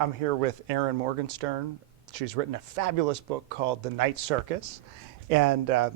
I'm here with Erin Morgenstern. She's written a fabulous book called The Night Circus. And I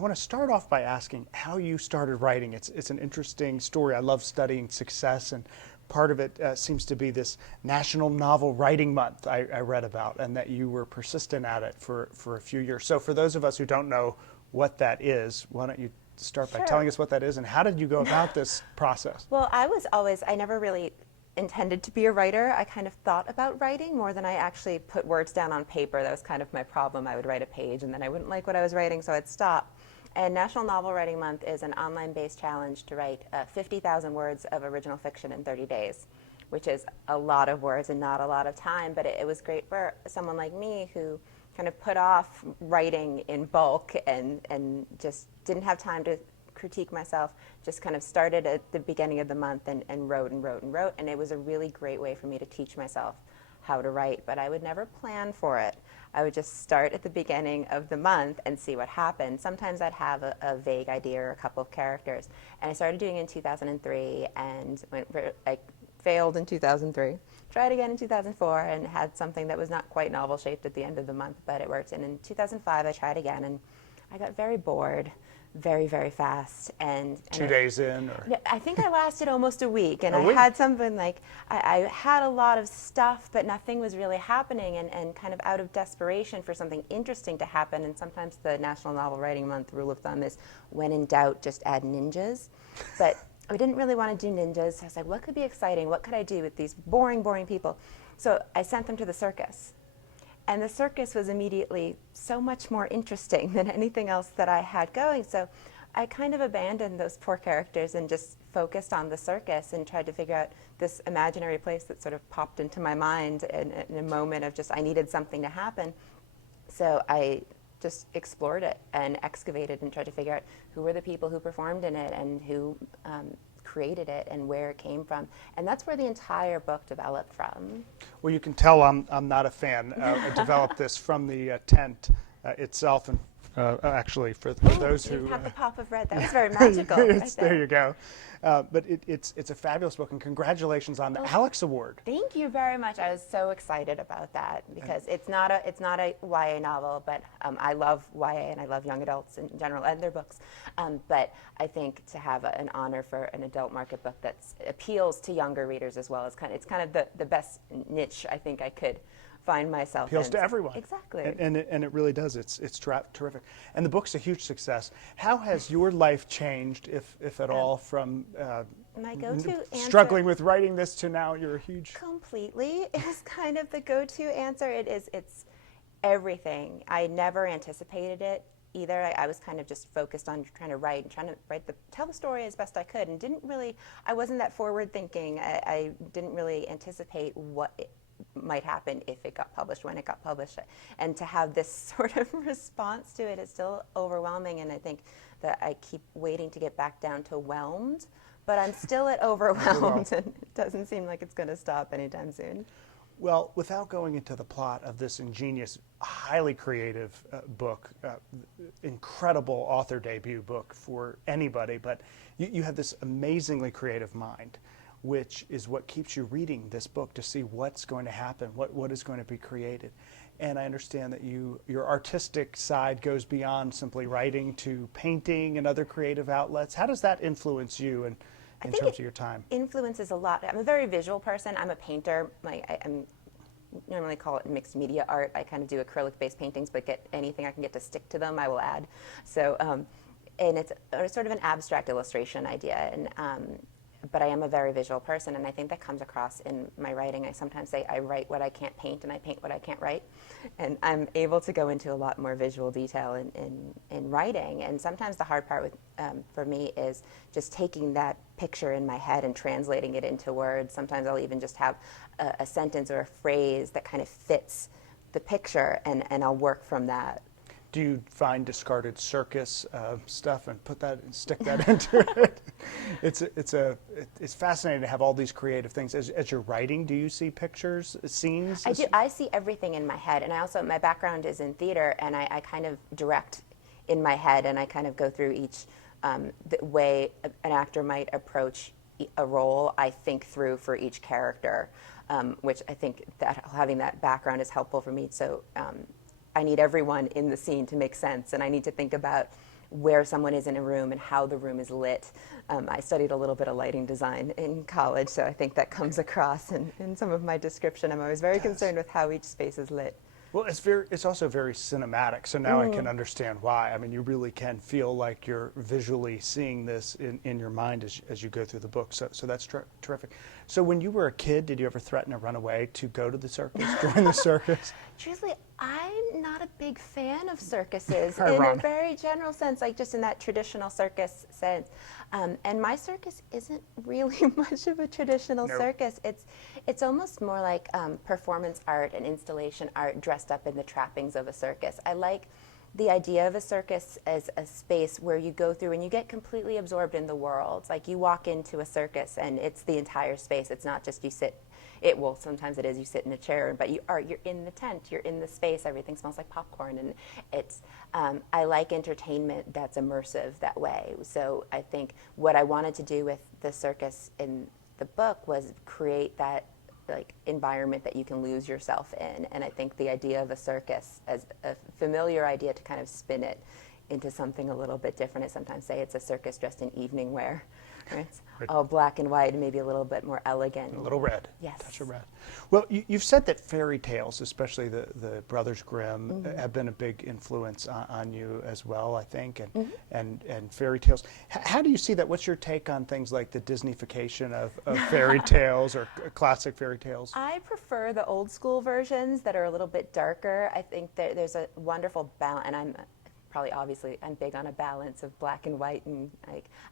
want to start off by asking how you started writing. It's an interesting story. I love studying success, and part of it seems to be this National Novel Writing Month I read about, and that you were persistent at it for a few years. So for those of us who don't know what that is, why don't you start by telling us what that is, and how did you go about this process? Well, I never really intended to be a writer. I kind of thought about writing more than I actually put words down on paper. That was kind of my problem. I would write a page and then I wouldn't like what I was writing, so I'd stop. And National Novel Writing Month is an online-based challenge to write 50,000 words of original fiction in 30 days, which is a lot of words and not a lot of time, but it was great for someone like me who kind of put off writing in bulk and just didn't have time to critique myself, just kind of started at the beginning of the month and wrote and wrote and wrote, and it was a really great way for me to teach myself how to write, but I would never plan for it. I would just start at the beginning of the month and see what happened. Sometimes I'd have a vague idea or a couple of characters, and I started doing it in 2003 and I failed in 2003, tried again in 2004 and had something that was not quite novel shaped at the end of the month, but it worked. And in 2005 I tried again and I got very bored very, very fast. And 2 days in? Or? I think I lasted almost a week. And A week? had something like, I had a lot of stuff, but nothing was really happening. And kind of out of desperation for something interesting to happen. And sometimes the National Novel Writing Month rule of thumb is, when in doubt, just add ninjas. But I didn't really want to do ninjas. So I was like, what could be exciting? What could I do with these boring, boring people? So I sent them to the circus. And the circus was immediately so much more interesting than anything else that I had going. So I kind of abandoned those poor characters and just focused on the circus and tried to figure out this imaginary place that sort of popped into my mind in a moment of just, I needed something to happen. So I just explored it and excavated and tried to figure out who were the people who performed in it and who created it and where it came from. And that's where the entire book developed from. Well, you can tell I'm not a fan. I developed this from the tent itself, and actually for those who have the pop of red. That was very magical. There you go. But it's a fabulous book, and congratulations on the Alex Award. Thank you very much. I was so excited about that because it's not a YA novel, but I love YA and I love young adults in general and their books. But I think to have an honor for an adult market book that appeals to younger readers as well is kind of the best niche I think I could find myself appeals in. to everyone. Exactly. And it really does. It's terrific. And the book's a huge success. How has your life changed, if at all, from my go-to answer, struggling with writing this to now you're a huge... Completely is kind of the go-to answer. It's everything. I never anticipated it either. I was kind of just focused on trying to tell the story as best I could, and I wasn't that forward thinking. I didn't really anticipate what might happen if it got published, when it got published. And to have this sort of response to it is still overwhelming, and I think that I keep waiting to get back down to whelmed, but I'm still at overwhelmed, and it doesn't seem like it's going to stop anytime soon. Well, without going into the plot of this ingenious, highly creative book, incredible author debut book for anybody, but you have this amazingly creative mind, which is what keeps you reading this book to see what's going to happen, what is going to be created. And I understand that your artistic side goes beyond simply writing to painting and other creative outlets. How does that influence you in terms of your time? Influences a lot. I'm a very visual person. I'm a painter. I'm normally call it mixed media art. I kind of do acrylic-based paintings, but get anything I can get to stick to them, I will add. So, and it's sort of an abstract illustration idea. And but I am a very visual person, and I think that comes across in my writing. I sometimes say I write what I can't paint, and I paint what I can't write. And I'm able to go into a lot more visual detail in writing. And sometimes the hard part for me is just taking that picture in my head and translating it into words. Sometimes I'll even just have a sentence or a phrase that kind of fits the picture, and I'll work from that. Do you find discarded circus stuff and stick that into it? It's fascinating to have all these creative things. As you're writing, do you see pictures, scenes? I do. I see everything in my head, and my background is in theater, and I kind of direct in my head, and I kind of go through each the way an actor might approach a role, I think through for each character, which I think that having that background is helpful for me. So I need everyone in the scene to make sense, and I need to think about where someone is in a room and how the room is lit. I studied a little bit of lighting design in college, so I think that comes across in some of my description. I'm always very concerned with how each space is lit. Well, it's also very cinematic, so now I can understand why. I mean, you really can feel like you're visually seeing this in your mind as you go through the book, so that's terrific. So when you were a kid, did you ever threaten to run away to go to the circus, join the circus? Truthfully, I'm not a big fan of circuses in a Ironic. very general sense, like just in that traditional circus sense. And my circus isn't really much of a traditional Nope. circus. It's almost more like performance art and installation art dressed up in the trappings of a circus. I like the idea of a circus as a space where you go through and you get completely absorbed in the world. Like you walk into a circus and it's the entire space. It's not just you sit. Well, sometimes it is you sit in a chair, but you're in the tent, you're in the space. Everything smells like popcorn, and it's. I like entertainment that's immersive that way. So I think what I wanted to do with the circus in the book was create that like environment that you can lose yourself in. And I think the idea of a circus as a familiar idea to kind of spin it into something a little bit different. I sometimes say it's a circus dressed in evening wear. Right? It's all black and white and maybe a little bit more elegant. A little red. Yes. Touch of red. Well, you've said that fairy tales, especially the Brothers Grimm, have been a big influence on you as well, I think, and fairy tales. How do you see that? What's your take on things like the Disneyfication of fairy tales or classic fairy tales? I prefer the old school versions that are a little bit darker. I think that there's a wonderful balance, and I'm big on a balance of black and white, and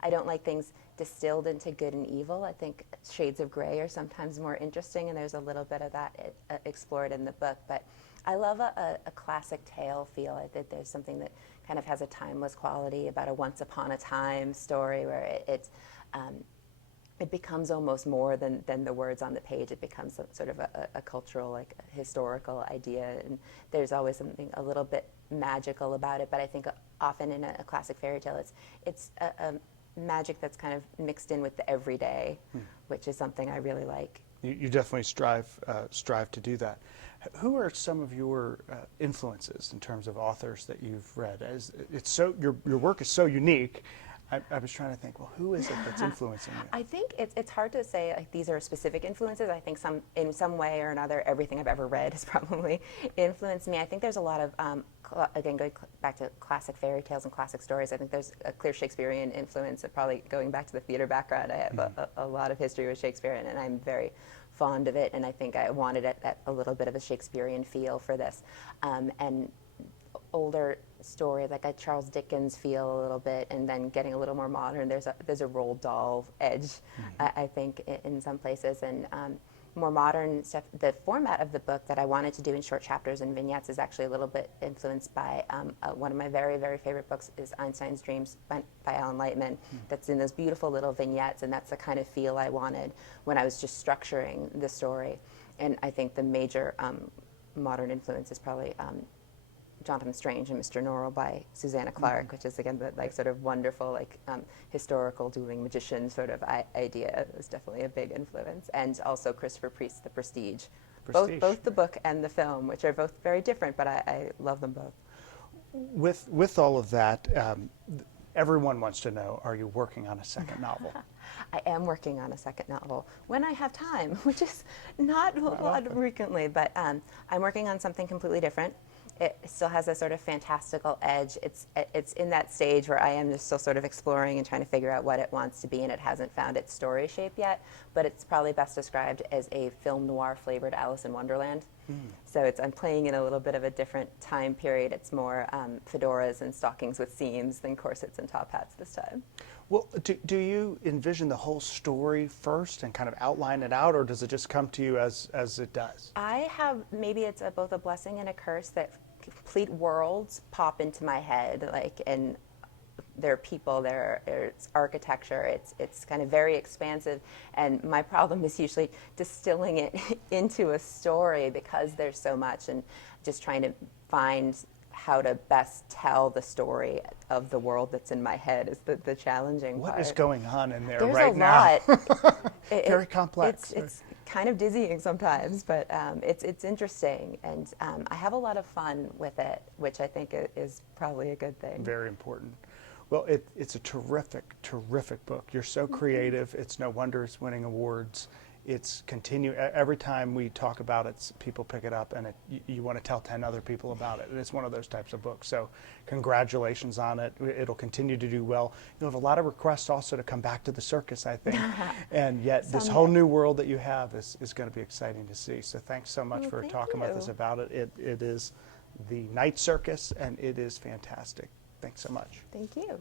I don't like things distilled into good and evil. I think shades of gray are sometimes more interesting, and there's a little bit of that explored in the book. But I love a classic tale feel. I think there's something that kind of has a timeless quality about a once upon a time story where it becomes almost more than the words on the page. It becomes sort of a cultural, like a historical idea, and there's always something a little bit magical about it. But I think often in a classic fairy tale, it's a magic that's kind of mixed in with the everyday, which is something I really like. You definitely strive to do that. Who are some of your influences in terms of authors that you've read? As it's so your work is so unique. I was trying to think, well, who is it that's influencing you? I think it's hard to say like these are specific influences. I think in some way or another, everything I've ever read has probably influenced me. I think there's a lot of, again, going back to classic fairy tales and classic stories, I think there's a clear Shakespearean influence. Probably going back to the theater background, I have a lot of history with Shakespeare, and I'm very fond of it, and I think I wanted a little bit of a Shakespearean feel for this. And older story, like a Charles Dickens feel a little bit, and then getting a little more modern. There's a Roald Dahl edge, I think, in some places, and more modern stuff. The format of the book that I wanted to do in short chapters and vignettes is actually a little bit influenced by one of my very, very favorite books is Einstein's Dreams by Alan Lightman. That's in those beautiful little vignettes, and that's the kind of feel I wanted when I was just structuring the story. And I think the major modern influence is probably Jonathan Strange and Mr. Norrell by Susanna Clarke, which is again the like sort of wonderful like historical dueling magician sort of idea. It was definitely a big influence, and also Christopher Priest's The Prestige. Both the book and the film, which are both very different, but I love them both. With all of that, everyone wants to know: are you working on a second novel? I am working on a second novel when I have time, which is not a lot frequently, but I'm working on something completely different. It still has a sort of fantastical edge. It's in that stage where I am just still sort of exploring and trying to figure out what it wants to be, and it hasn't found its story shape yet, but it's probably best described as a film noir flavored Alice in Wonderland. So I'm playing in a little bit of a different time period. It's more fedoras and stockings with seams than corsets and top hats this time. Well, do you envision the whole story first and kind of outline it out, or does it just come to you as it does? I have, maybe it's both a blessing and a curse that complete worlds pop into my head, like, and there are people, there's architecture, it's kind of very expansive, and my problem is usually distilling it into a story because there's so much, and just trying to find how to best tell the story of the world that's in my head is the challenging part. What is going on in there There's right a now? lot. Very complex. It's kind of dizzying sometimes, but it's interesting, and I have a lot of fun with it, which I think is probably a good thing. Very important. Well, it's a terrific, terrific book. You're so creative. It's no wonder it's winning awards. It's every time we talk about it, people pick it up, and you want to tell 10 other people about it. And it's one of those types of books. So congratulations on it. It'll continue to do well. You'll have a lot of requests also to come back to the circus, I think. And yet this whole new world that you have is going to be exciting to see. So thanks so much for talking with us about it. It is the Night Circus, and it is fantastic. Thanks so much. Thank you.